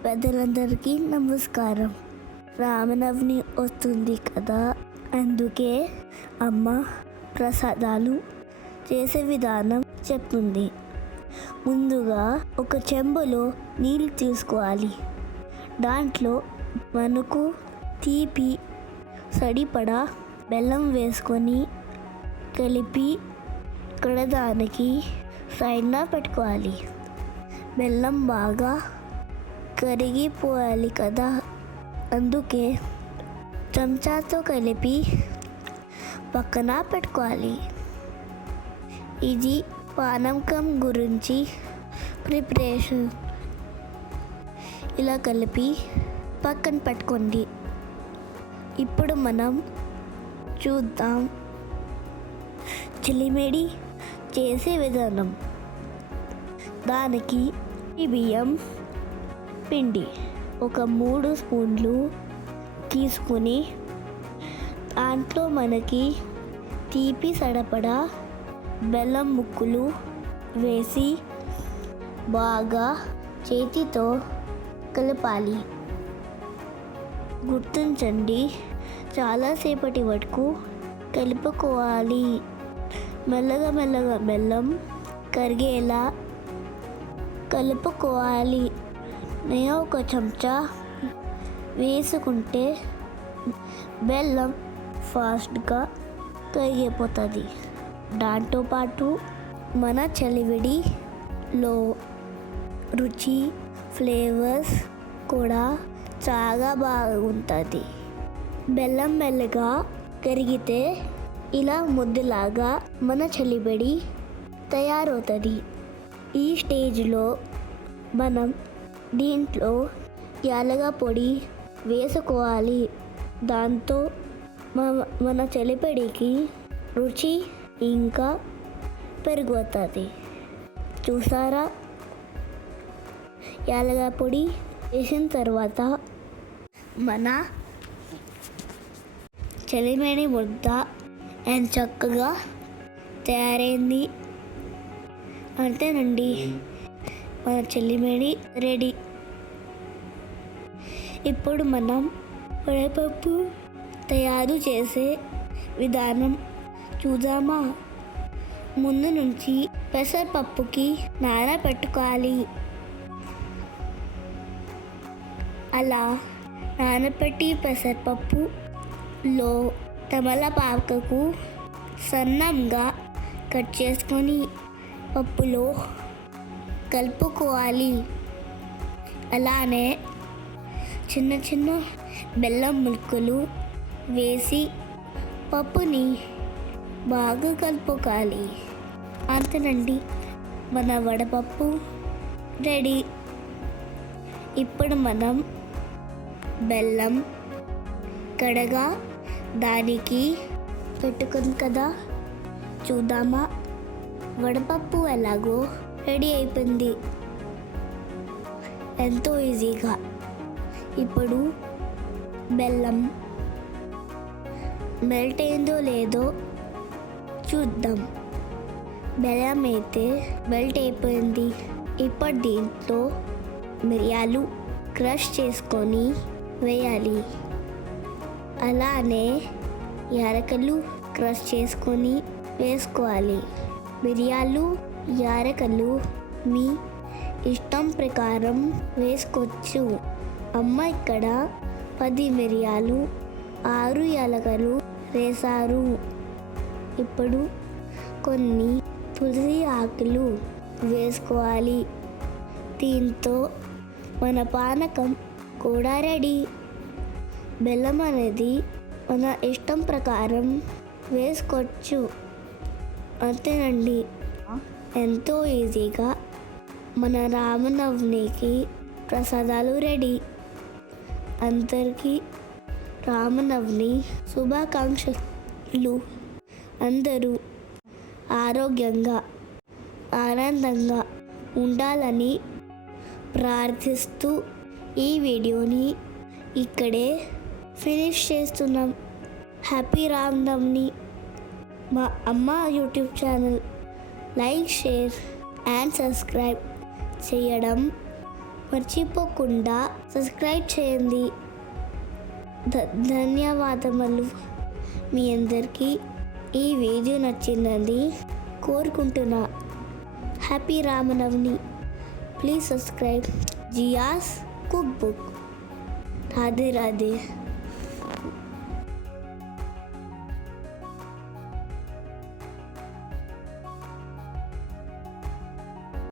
పెద్దలందరికీ నమస్కారం. రామనవమి వస్తుంది కదా, అందుకే అమ్మ ప్రసాదాలు చేసే విధానం చెప్తుంది. ముందుగా ఒక చెంబులో నీళ్ళు తీసుకోవాలి. దాంట్లో మనకు తీపి సరిపడా బెల్లం వేసుకొని కలిపి కడదానికి సైడ్న పెట్టుకోవాలి. బెల్లం బాగా కరిగిపోవాలి కదా, అందుకే చెంచాతో కలిపి పక్కన పెట్టుకోవాలి. ఇది పానకం గురించి ప్రిపరేషన్. ఇలా కలిపి పక్కన పెట్టుకోండి. ఇప్పుడు మనం చూద్దాం చిలిమిడి చేసే విధానం. దానికి ఈ బియ్యం పిండి ఒక 3 స్పూన్లు తీసుకుని దాంట్లో మనకి తీపి సరిపడా బెల్లం ముక్కలు వేసి బాగా చేతితో కలపాలి. గుర్తించండి, చాలాసేపటి వరకు కలుపుకోవాలి. మెల్లగా బెల్లం కరిగేలా కలుపుకోవాలి. నేను ఒక చెంచా వేసుకుంటే బెల్లం ఫాస్ట్గా కరిగిపోతుంది. దాంతోపాటు మన చలివిడిలో రుచి ఫ్లేవర్స్ కూడా చాలా బాగుంటుంది. బెల్లం మెల్లగా కరిగితే ఇలా ముద్దలాగా మన చలివిడి తయారవుతుంది. ఈ స్టేజ్లో మనం దీంట్లో యాలక పొడి వేసుకోవాలి. దాంతో మన చలివిడికి రుచి ఇంకా పెరుగుతుంది. చూసారా, యాలక పొడి వేసిన తర్వాత మన చలివిడి ముద్ద ఎంత చక్కగా తయారైంది. అంతేనండి, మన చలివిడి రెడీ. ఇప్పుడు మనం వడపప్పు తయారు చేసే విధానం చూద్దామా. ముందు నుంచి పెసరపప్పుకి నానబెట్టుకోవాలి. అలా నానబెట్టి పెసరపప్పులో తమలపాకు సన్నంగా కట్ చేసుకొని పప్పులో కలుపుకోవాలి. అలానే చిన్న బెల్లం ముక్కలు వేసి పప్పుని బాగా కలుపుకోవాలి. అంతేనండి, మన వడపప్పు రెడీ. ఇప్పుడు మనం బెల్లం కడగా దానికి పెట్టుకుంది కదా, చూద్దామా. వడపప్పు ఎలాగో రెడీ అయిపోయింది, ఎంతో ఈజీగా. ఇప్పుడు బెల్లం మెల్ట్ అయిందో లేదో చూద్దాం. బెల్లం అయితే మెల్ట్ అయిపోయింది. ఇప్పుడు దీంట్లో మిరియాలు క్రష్ చేసుకొని వేయాలి. అలానే యాలకులు క్రష్ చేసుకొని వేసుకోవాలి. మిరియాలు యాలకులు మీ ఇష్టం ప్రకారం వేసుకోవచ్చు. అమ్మ ఇక్కడ 10 మిరియాలు 6 యాలకులు వేశారు. ఇప్పుడు కొన్ని తులసి ఆకులు వేసుకోవాలి. దీంతో మన పానకం కూడా రెడీ. బెల్లం అనేది మన ఇష్టం ప్రకారం వేసుకోవచ్చు. అంతేనండి, ఎంతో ఈజీగా మన రామనవమికి ప్రసాదాలు రెడీ. అందరికీ రామనవమి శుభాకాంక్షలు. అందరూ ఆరోగ్యంగా ఆనందంగా ఉండాలని ప్రార్థిస్తూ ఈ వీడియోని ఇక్కడే ఫినిష్ చేస్తున్నాం. హ్యాపీ రామనవమి. మా అమ్మ YouTube channel like, share and subscribe చేయడం మర్చిపోకుండా సబ్స్క్రైబ్ చేయండి. ధన్యవాదములు. మీ అందరికీ ఈ వీడియో నచ్చిందని కోరుకుంటున్నా. Happy Ramanavami. Please subscribe Jia's cook book. Radhe Radhe.